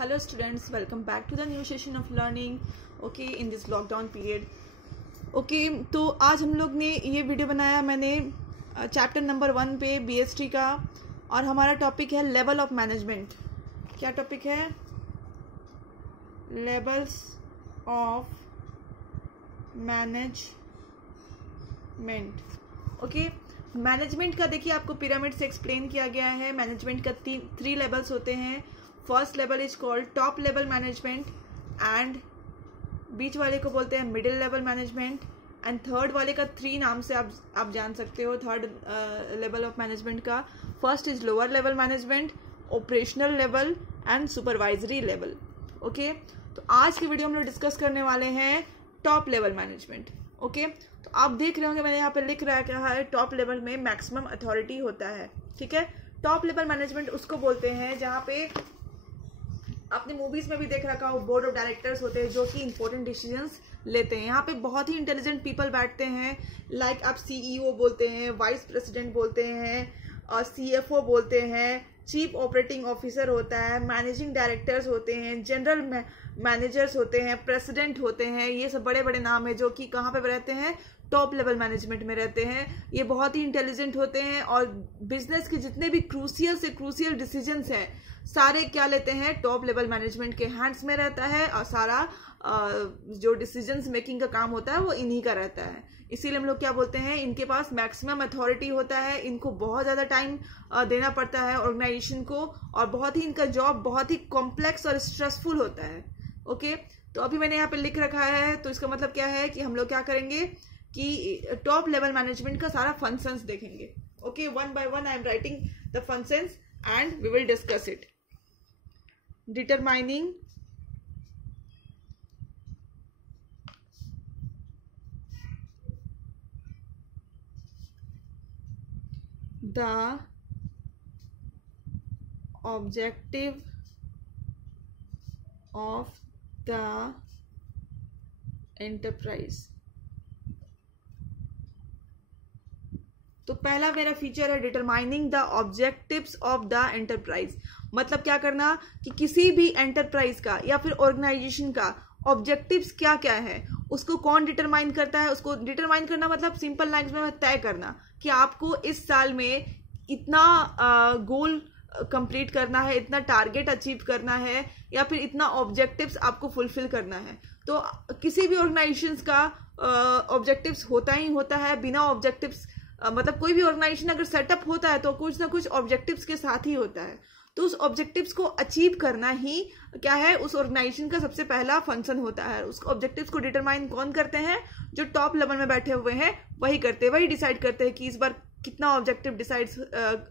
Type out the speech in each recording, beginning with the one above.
Hello students, welcome back to the new session of learning in this lockdown period. तो आज हम लोग ने ये वीडियो बनाया मैंने चैप्टर नंबर 1 पे BST का, और हमारा टॉपिक है लेवल ऑफ मैनेजमेंट. क्या टॉपिक है? Levels of management. मैनेजमेंट का देखिए आपको पिरामिड से एक्सप्लेन किया गया है. मैनेजमेंट का 3 लेवल्स होते हैं. First level is called top level management, and बीच वाले को बोलते हैं middle level management, and third वाले का 3 नाम से आप जान सकते हो. थर्ड लेवल ऑफ मैनेजमेंट का first is lower level management, operational level and supervisory level. तो आज की वीडियो हम लोग डिस्कस करने वाले हैं टॉप लेवल मैनेजमेंट. तो आप देख रहे होंगे मैंने यहाँ पे लिख रखा है टॉप लेवल में मैक्सिमम अथॉरिटी होता है. ठीक है, टॉप लेवल मैनेजमेंट उसको बोलते हैं जहाँ पे आपने मूवीज में भी देख रखा हो, बोर्ड ऑफ डायरेक्टर्स होते हैं जो कि इंपॉर्टेंट डिसीजंस लेते हैं. यहाँ पे बहुत ही इंटेलिजेंट पीपल बैठते हैं. लाइक आप CEO बोलते हैं, वाइस प्रेसिडेंट बोलते हैं, CFO बोलते हैं, चीफ ऑपरेटिंग ऑफिसर होता है, मैनेजिंग डायरेक्टर्स होते हैं, जनरल मैनेजर्स होते हैं, प्रेसिडेंट होते हैं. ये सब बड़े बड़े नाम है जो कि कहाँ पे रहते हैं? टॉप लेवल मैनेजमेंट में रहते हैं. ये बहुत ही इंटेलिजेंट होते हैं और बिजनेस के जितने भी क्रूसियल से क्रूसियल डिसीजंस हैं सारे क्या लेते हैं? टॉप लेवल मैनेजमेंट के हैंड्स में रहता है, और सारा जो डिसीजंस मेकिंग का काम होता है वो इन्हीं का रहता है. इसीलिए हम लोग क्या बोलते हैं, इनके पास मैक्सिमम अथॉरिटी होता है. इनको बहुत ज़्यादा टाइम देना पड़ता है ऑर्गेनाइजेशन को, और बहुत ही इनका जॉब बहुत ही कॉम्प्लेक्स और स्ट्रेसफुल होता है. तो अभी मैंने यहाँ पे लिख रखा है, तो इसका मतलब क्या है कि हम लोग क्या करेंगे कि टॉप लेवल मैनेजमेंट का सारा फंक्शंस देखेंगे. One by one I am writing the functions and we will discuss it. Determining the objective of the enterprise. तो पहला मेरा फीचर है determining the objectives of the enterprise. मतलब क्या करना कि किसी भी एंटरप्राइज का या फिर ऑर्गेनाइजेशन का ऑब्जेक्टिव्स क्या क्या है उसको कौन डिटरमाइन करता है. उसको डिटरमाइन करना मतलब सिंपल लैंग्वेज में तय करना कि आपको इस साल में इतना गोल कंप्लीट करना है, इतना टारगेट अचीव करना है, या फिर इतना ऑब्जेक्टिव्स आपको फुलफिल करना है. तो किसी भी ऑर्गेनाइजेशंस का ऑब्जेक्टिव्स होता ही होता है. बिना ऑब्जेक्टिव्स मतलब कोई भी ऑर्गेनाइजेशन अगर सेटअप होता है तो कुछ ना कुछ ऑब्जेक्टिव्स के साथ ही होता है. तो उस ऑब्जेक्टिव्स को अचीव करना ही क्या है, उस ऑर्गेनाइजेशन का सबसे पहला फंक्शन होता है. उस ऑब्जेक्टिव्स को डिटरमाइन कौन करते हैं? जो टॉप लेवल में बैठे हुए हैं वही करते हैं, वही डिसाइड करते हैं कि इस बार कितना ऑब्जेक्टिव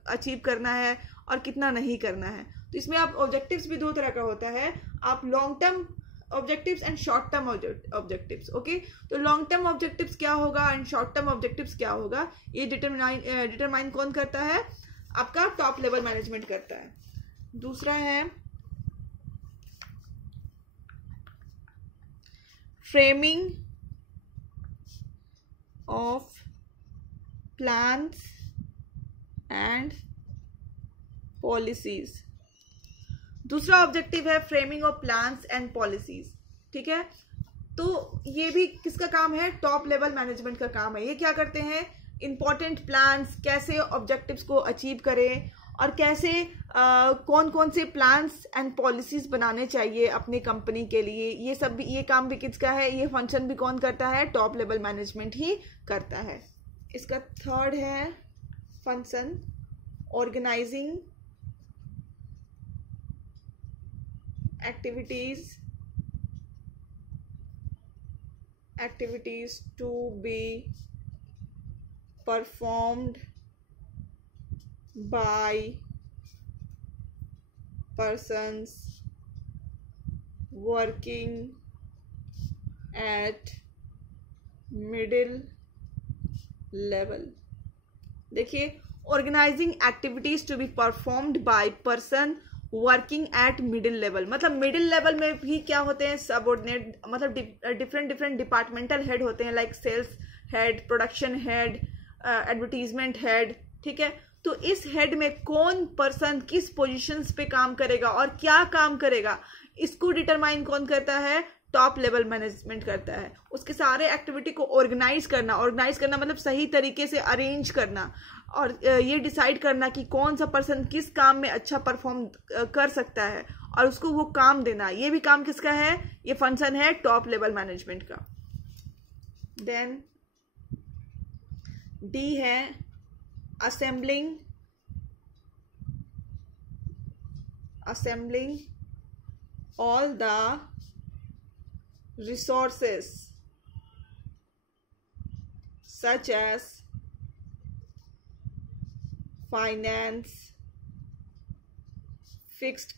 अचीव करना है और कितना नहीं करना है. तो इसमें आप ऑब्जेक्टिव्स भी 2 तरह का होता है. आप long term objectives and short term objectives. तो लॉन्ग टर्म ऑब्जेक्टिव्स क्या होगा एंड शॉर्ट टर्म ऑब्जेक्टिव्स क्या होगा, ये डिटरमाइन कौन करता है? आपका टॉप लेवल मैनेजमेंट करता है. दूसरा है framing of plans and policies. दूसरा ऑब्जेक्टिव है framing of plans and policies. ठीक है, तो ये भी किसका काम है? टॉप लेवल मैनेजमेंट का काम है. ये क्या करते हैं? इंपॉर्टेंट प्लान्स, कैसे ऑब्जेक्टिव्स को अचीव करें और कैसे कौन कौन से प्लान्स एंड पॉलिसीज बनाने चाहिए अपनी कंपनी के लिए. ये काम भी किसका है? ये फंक्शन भी कौन करता है? टॉप लेवल मैनेजमेंट ही करता है. इसका थर्ड है function organising activities to be performed by persons working at middle level. देखिए, organising activities to be performed by person working at middle level. मतलब मिडिल लेवल में भी क्या होते हैं? सबऑर्डिनेट, मतलब डिफरेंट डिपार्टमेंटल हेड होते हैं, like sales head, production head, advertisement head. ठीक है, तो इस हेड में कौन पर्सन किस पोजीशंस पे काम करेगा और क्या काम करेगा, इसको डिटरमाइन कौन करता है, टॉप लेवल मैनेजमेंट करता है। उसके सारे एक्टिविटी को ऑर्गेनाइज करना मतलब सही तरीके से अरेंज करना, और ये डिसाइड करना कि कौन सा पर्सन किस काम में अच्छा परफॉर्म कर सकता है और उसको वो काम देना। ये भी काम किसका है, ये फंक्शन है टॉप लेवल मैनेजमेंट का। देन डी है assembling all the resources such as finance, fixed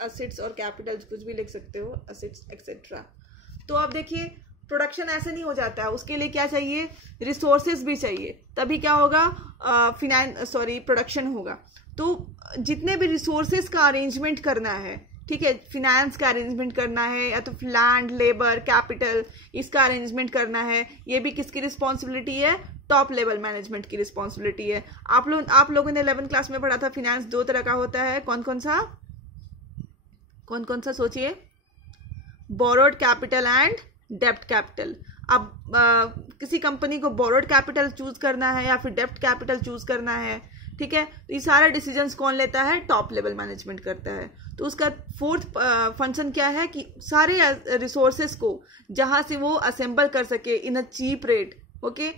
assets और capital, कुछ भी लिख सकते हो, assets etc। तो अब देखिए प्रोडक्शन ऐसे नहीं हो जाता है, उसके लिए क्या चाहिए, रिसोर्सेज भी चाहिए, तभी क्या होगा, प्रोडक्शन होगा। तो जितने भी रिसोर्सेज का अरेंजमेंट करना है, ठीक है, फिनेंस का अरेंजमेंट करना है या तो लैंड, लेबर, कैपिटल, इसका अरेंजमेंट करना है, ये भी किसकी रिस्पॉन्सिबिलिटी है, टॉप लेवल मैनेजमेंट की रिस्पॉन्सिबिलिटी है। आप लोगों ने 11th क्लास में पढ़ा था, फिनेंस 2 तरह का होता है, कौन कौन सा सोचिए, बोरोड कैपिटल एंड डेप्ट कैपिटल। अब किसी कंपनी को बोरोड कैपिटल चूज करना है या फिर डेप्ट कैपिटल चूज करना है, ठीक है, तो ये सारा डिसीजंस कौन लेता है, टॉप लेवल मैनेजमेंट करता है। तो उसका 4th फंक्शन क्या है कि सारे रिसोर्सेस को जहां से वो असेंबल कर सके इन अ चीप रेट, ओके,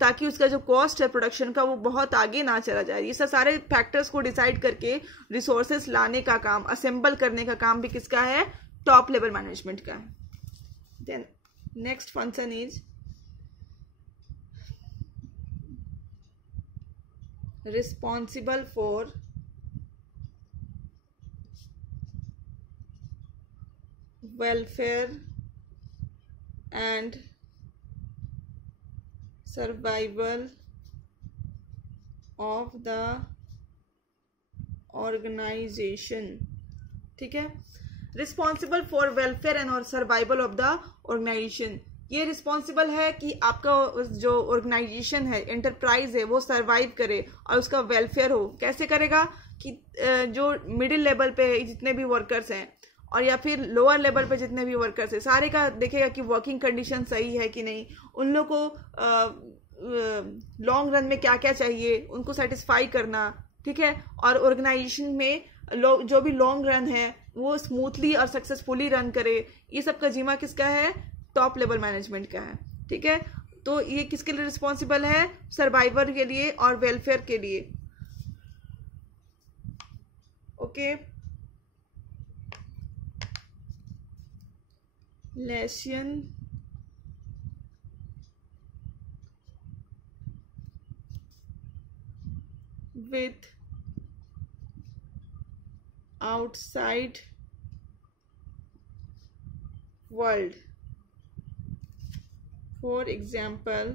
ताकि उसका जो कॉस्ट है प्रोडक्शन का वो बहुत आगे ना चला जाए। ये सब सारे फैक्टर्स को डिसाइड करके रिसोर्सेस लाने का काम, असेंबल करने का काम भी किसका है, टॉप लेवल मैनेजमेंट का है। Then next function is responsible for welfare and survival of the organization, ठीक है, रिस्पॉन्सिबल फॉर वेलफेयर एंड और सर्वाइवल ऑफ द ऑर्गेनाइजेशन। ये रिस्पॉन्सिबल है कि आपका जो ऑर्गेनाइजेशन है, एंटरप्राइज है, वो सर्वाइव करे और उसका वेलफेयर हो। कैसे करेगा कि जो मिडिल लेवल पे जितने भी वर्कर्स हैं और या फिर लोअर लेवल पे जितने भी वर्कर्स हैं, सारे का देखेगा कि वर्किंग कंडीशन सही है कि नहीं, उन लोग को लॉन्ग रन में क्या क्या चाहिए उनको सेटिस्फाई करना, ठीक है, और ऑर्गेनाइजेशन में जो भी लॉन्ग रन है वो स्मूथली और सक्सेसफुली रन करे। ये सब का जिम्मा किसका है, टॉप लेवल मैनेजमेंट का है, ठीक है। तो ये किसके लिए रिस्पॉन्सिबल है, सर्वाइवर के लिए और वेलफेयर के लिए, okay. Lesson with outside world, for example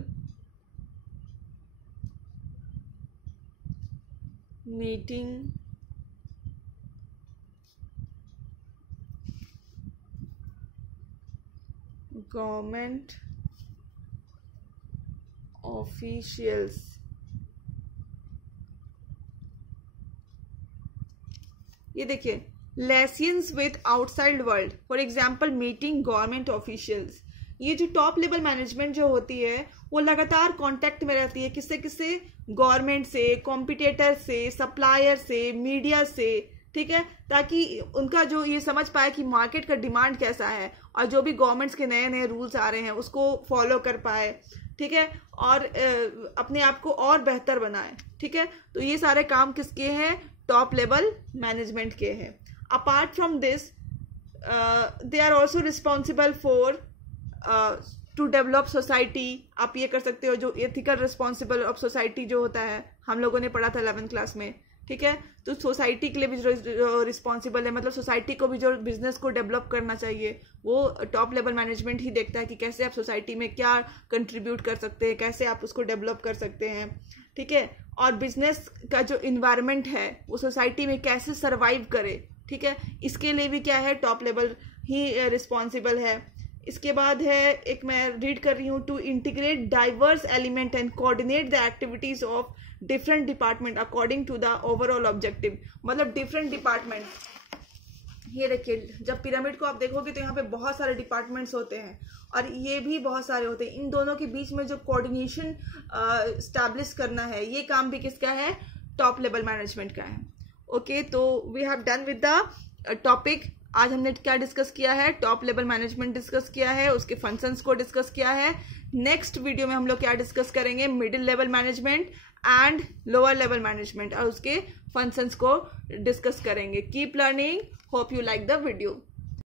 meeting government officials, ये देखिए, lessons with outside world, for example meeting government officials. ये जो टॉप लेवल मैनेजमेंट जो होती है वो लगातार कांटेक्ट में रहती है, किससे, गवर्नमेंट से, कॉम्पिटिटर से, सप्लायर से, मीडिया से, ठीक है, ताकि उनका जो ये समझ पाए कि मार्केट का डिमांड कैसा है और जो भी गवर्नमेंट्स के नए नए रूल्स आ रहे हैं उसको फॉलो कर पाए, ठीक है, और अपने आप को और बेहतर बनाए, ठीक है। तो ये सारे काम किसके हैं, टॉप लेवल मैनेजमेंट के हैं। Apart from this they are also responsible for to develop society. आप ये कर सकते हो, जो एथिकल रिस्पॉन्सिबल ऑफ सोसाइटी जो होता है, हम लोगों ने पढ़ा था 11th क्लास में, ठीक है। तो सोसाइटी के लिए भी जो रिस्पॉन्सिबल है, मतलब सोसाइटी को भी जो बिजनेस को डेवलप करना चाहिए, वो टॉप लेवल मैनेजमेंट ही देखता है कि कैसे आप सोसाइटी में क्या कंट्रीब्यूट कर सकते हैं, कैसे आप उसको डेवलप कर सकते हैं, ठीक है। और बिजनेस का जो इन्वायरमेंट है वो सोसाइटी में कैसे सर्वाइव करे, ठीक है, इसके लिए भी क्या है, टॉप लेवल ही रिस्पॉन्सिबल है। इसके बाद है एक मैं रीड कर रही हूँ, to integrate diverse element and coordinate the activities of different department according to the overall objective. मतलब डिफरेंट डिपार्टमेंट, ये देखिए जब पिरामिड को आप देखोगे तो यहाँ पे बहुत सारे डिपार्टमेंट्स होते हैं और ये भी बहुत सारे होते हैं। इन दोनों के बीच में जो कोऑर्डिनेशन स्टैब्लिश करना है, ये काम भी किसका है? टॉप लेवल मैनेजमेंट का है। ओके, तो we have done with the topic. आज हमने क्या डिस्कस किया है? टॉप लेवल मैनेजमेंट डिस्कस किया है, उसके फंक्शंस को डिस्कस किया है। नेक्स्ट वीडियो में हम लोग क्या डिस्कस करेंगे? Middle level management and lower level management और उसके फंक्शंस को डिस्कस करेंगे। Keep learning, hope you like the video.